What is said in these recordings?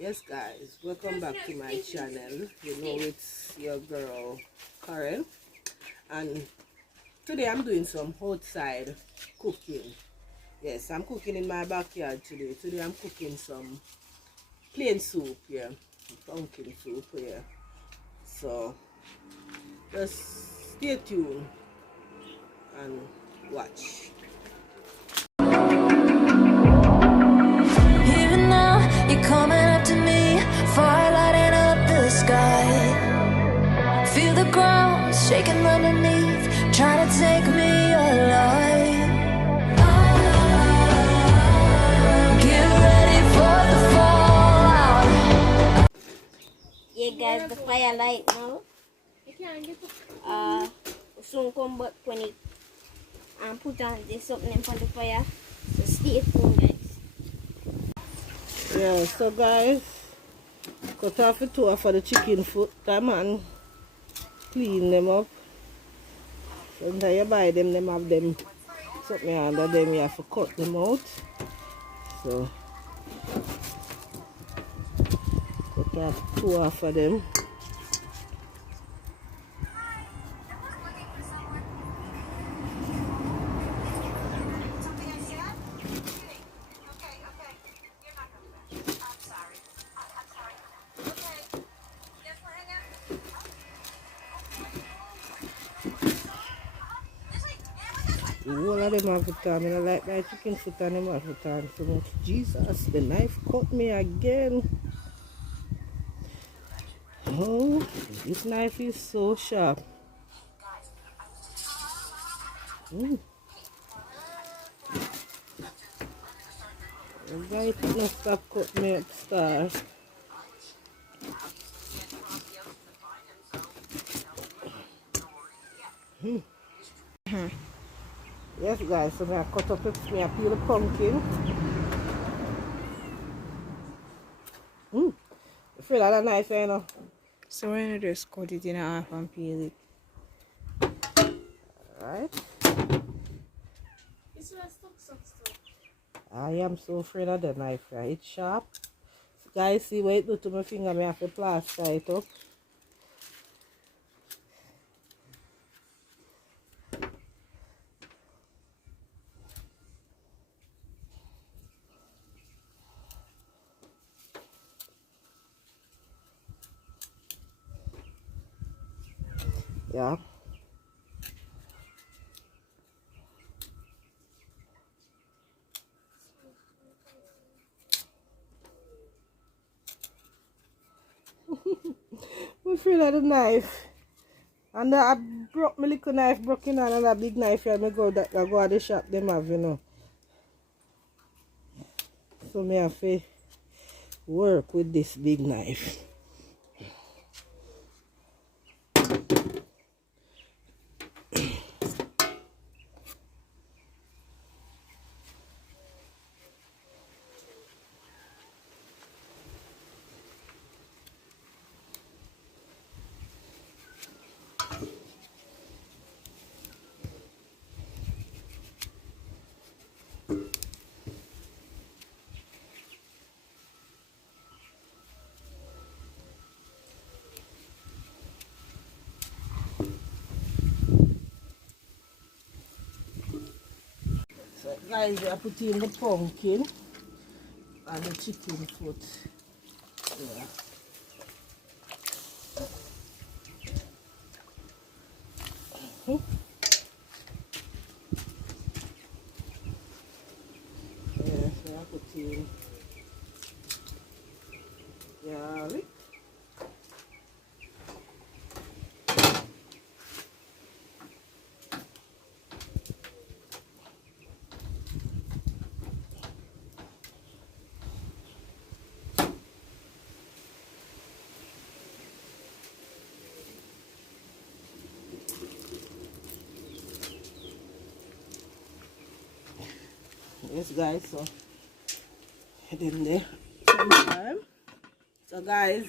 Yes guys, welcome back to my channel. You know it's your girl Karen, and today I'm doing some outside cooking. Yes, I'm cooking in my backyard today. Today I'm cooking some plain soup here, pumpkin soup here. So just stay tuned and watch. Even now, you're coming up to me, fire lighting up the sky. Feel the ground shaking underneath, trying to take me alive. Get ready for the fallout. Yeah guys, the fire light now. Soon come back when it and put on this something for the fire. So stay tuned guys. Yeah, so guys, cut off the toe for the chicken foot, and clean them up. Sometimes you buy them have them something under them, you have to cut them out. So cut off two off of them. The whole of them have it on. I like my chicken foot and them have it on so much. Jesus, the knife cut me again. Oh, this knife is so sharp. The guy couldn't stop cut me up, star. Yes guys, so I cut up it, me I peel the pumpkin. You feel like a knife, you know? So we're gonna just cut it in half and peel it. Alright. I am so afraid of the knife, right? It's sharp. Guys, see what it do to my finger, I have to plaster it up. Yeah. I'm afraid of the knife. And I broke my little knife, broken and a big knife here. I go to the shop them have, you know. So I have to work with this big knife. So guys, I put in the pumpkin and the chicken foot. Yeah. Yeah, so I put in garlic. Yes guys, so head in there sometime. So guys,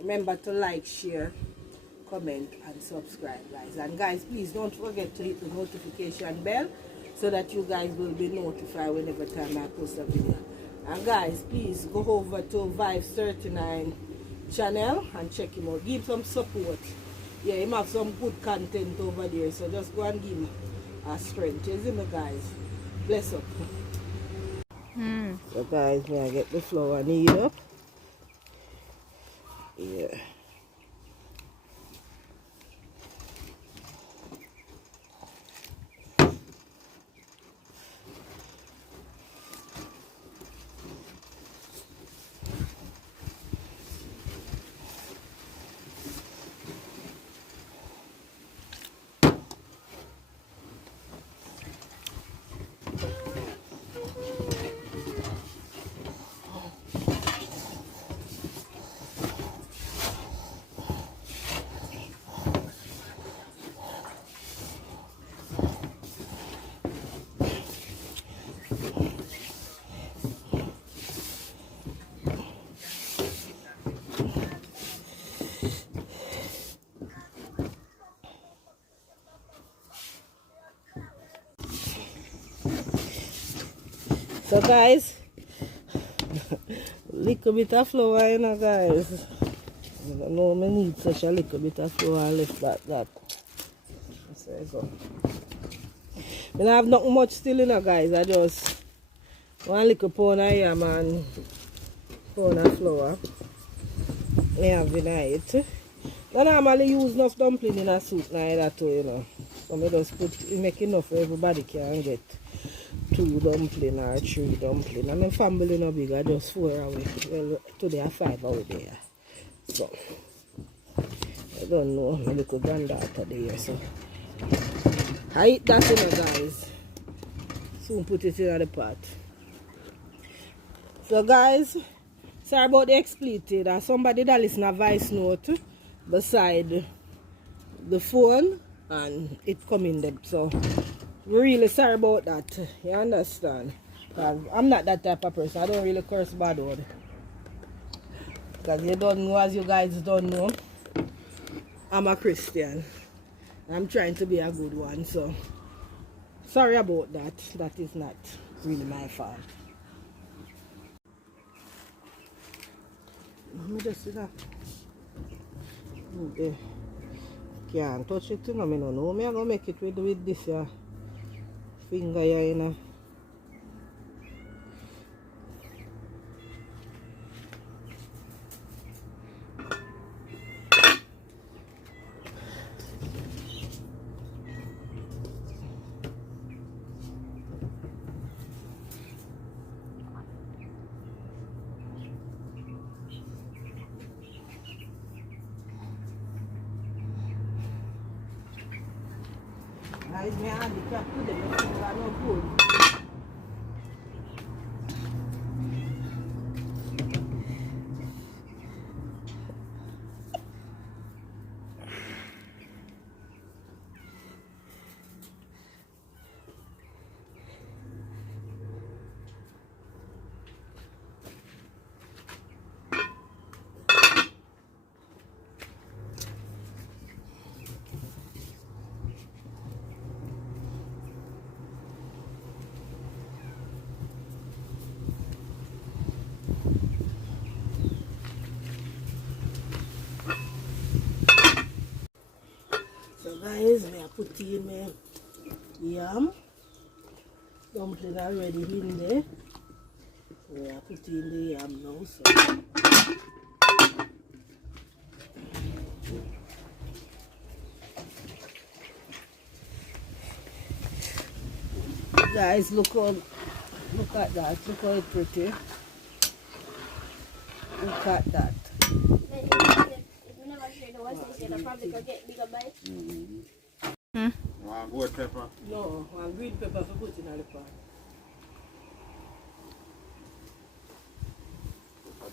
remember to like, share, comment and subscribe guys. And guys, please don't forget to hit the notification bell so that you guys will be notified whenever time I post a video. And guys, please go over to Vibes 39 channel and check him out. Give him some support. Yeah, he have some good content over there. So just go and give him a strength. You see me, guys? Bless up. So guys, may I get the flour knead up? Yeah. So guys, little bit of flour, you know, guys. I don't know I need such a little bit of flour left that. So I don't have not much still, you know, guys. I just one little pound of yam and pound of flour. I have in it. I normally use enough dumpling in a soup neither too, you know. So I just make enough for everybody can get 2 dumpling or 3 dumpling. And my family no big, I just 4 away. Well, today I 5 away there. So I don't know, my little granddaughter there, so I eat that, you know, guys. Soon put it in the pot. So guys, sorry about the expletive. Somebody that listen a voice note beside the phone and it come in them. So really sorry about that. You understand? Because I'm not that type of person. I don't really curse bad word. Because you don't know, as you guys don't know, I'm a Christian. I'm trying to be a good one. So sorry about that. That is not really my fault. Let me just see that. Okay. Can't touch it, you know. I don't know. I'm going to make it with this finger here, you know. Guys, my handicap today, my finger are not good. So guys, I put in my yam. Dumpling already in there. So I put in the yam now. So guys, look at that. Look how it's pretty. Look at that. White pepper? No, one green pepper for putting in the pot.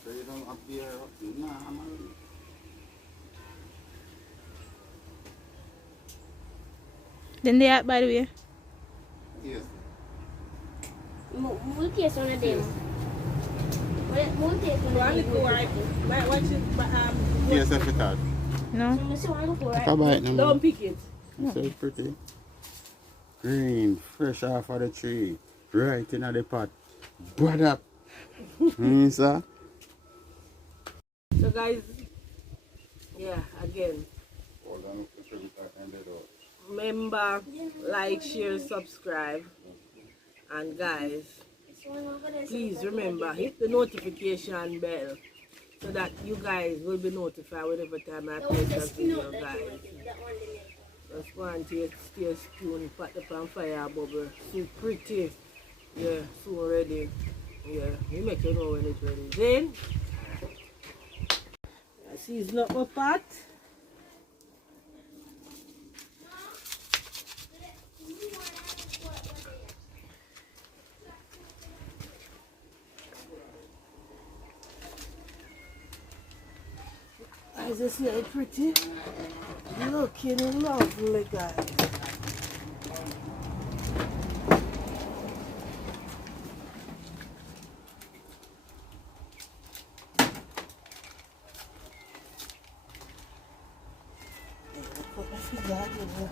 You don't up there. Nah, I'm Then they are, by the way. yes. We'll taste one of them. We'll taste one One of little them. right. Watch it. Yes, if it had. No. So, see one look right. Come on, no. Don't pick it. So it's pretty. Green, fresh off of the tree. Right in the pot. But up. Sir? So guys, yeah, again, Hold on, the sugar ended up. remember, like, share, subscribe, and guys, please remember, hit the notification bell so that you guys will be notified whenever time I post a video, guys. Just go and stay spoon, put the pan fire bubble. So pretty. Yeah, so ready. Yeah, we make you know when it's ready. Then, I season up my pot. Guys, it's very pretty. Looking lovely, guys. Put my finger in there.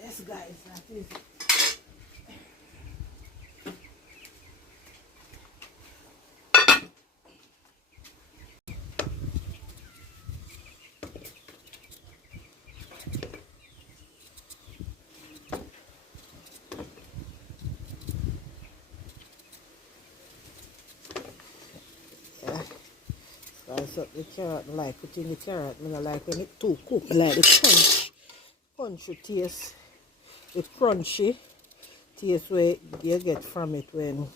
Yes, guys, that is it. Slice up the carrot. I like putting the carrot. I don't like when it too cooked. I like the punchy taste. The crunchy taste where you get from it when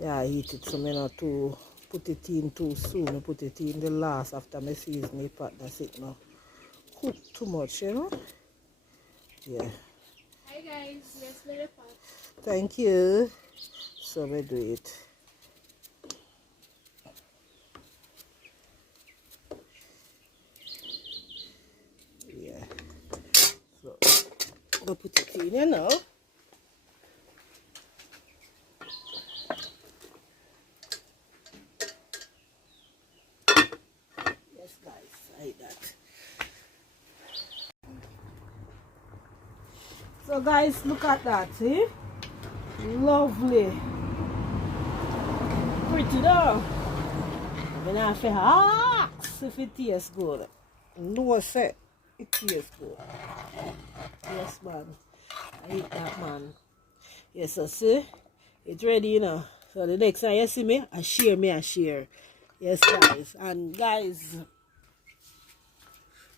you eat it. So I not to put it in too soon. I put it in the last after I season the pot. That's it now. Cook too much, you know? Yeah. Hi guys, let's do the pot. Thank you. So we do it. Yeah. So I'll put it in here now. Yes, guys, like that. So guys, look at that, see? Lovely. Pretty though. I'm have to ask if it tastes good. No, say it tastes good. Yes, man. I eat that, man. Yes, so see? It's ready, you know. So the next time you see me, I share. Yes, guys. And guys,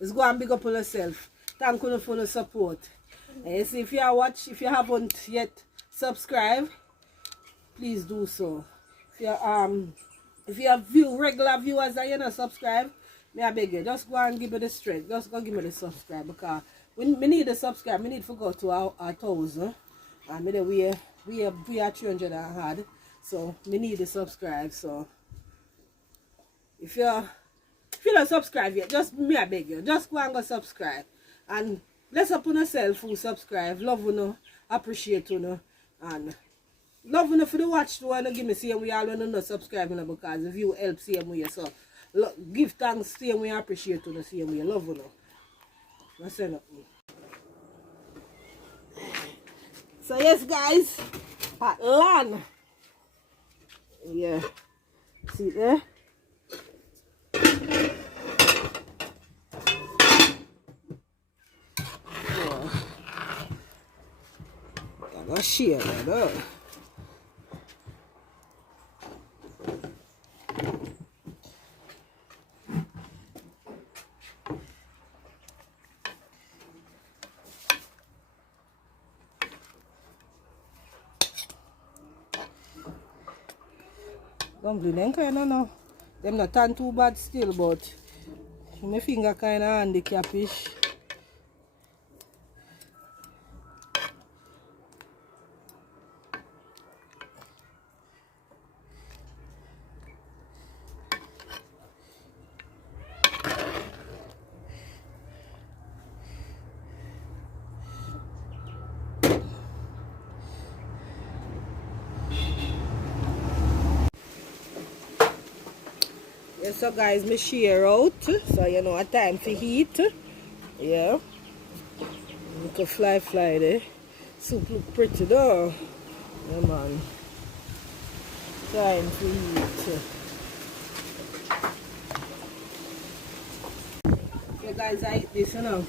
let's go and big up on yourself. Thank you for the support. And you see, if you haven't yet subscribed, please do so. If you have regular viewers and you're not subscribed, may I beg you, just go and give me the strength. Just go give me the subscribe because we need the subscribe. We need to go to our 1,000. And we are 300 and hard. So we need the subscribe. So if you don't subscribe yet, just me I beg you, just go and go subscribe. And bless up on yourself who subscribe. Love you know, appreciate you know, and love you know for the watch to want to give me same we all want to know subscribe you know, because if you help same way. So give thanks same way, appreciate you know, same way. Love you know. Not say nothing. So yes guys, at land. Yeah. See there? I'm gonna share that. Dumpling them kind of no. Them not turn too bad still, but my finger kind of handicapish. Yeah, so guys, me share out. So you know a time for heat. Yeah. Look a fly there. Soup look pretty though. Yeah man. Time for heat. So guys, I eat this, you know.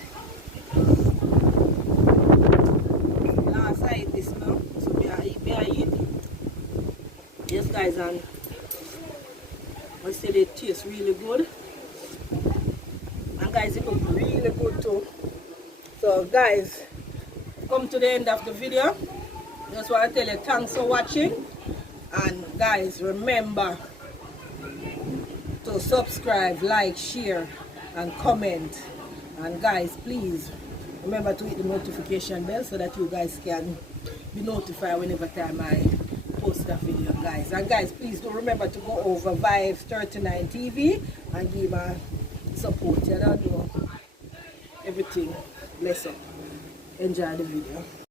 Last I eat this now. So I eat. Yes guys, and I say they taste really good. And guys, it look really good too. So guys, come to the end of the video. Just want to tell you thanks for watching. And guys, remember to subscribe, like, share, and comment. And guys, please remember to hit the notification bell so that you guys can be notified whenever time I post a video, guys. And guys, please do remember to go over Vibes 39 TV and give a support. You don't know everything. Bless up. Enjoy the video.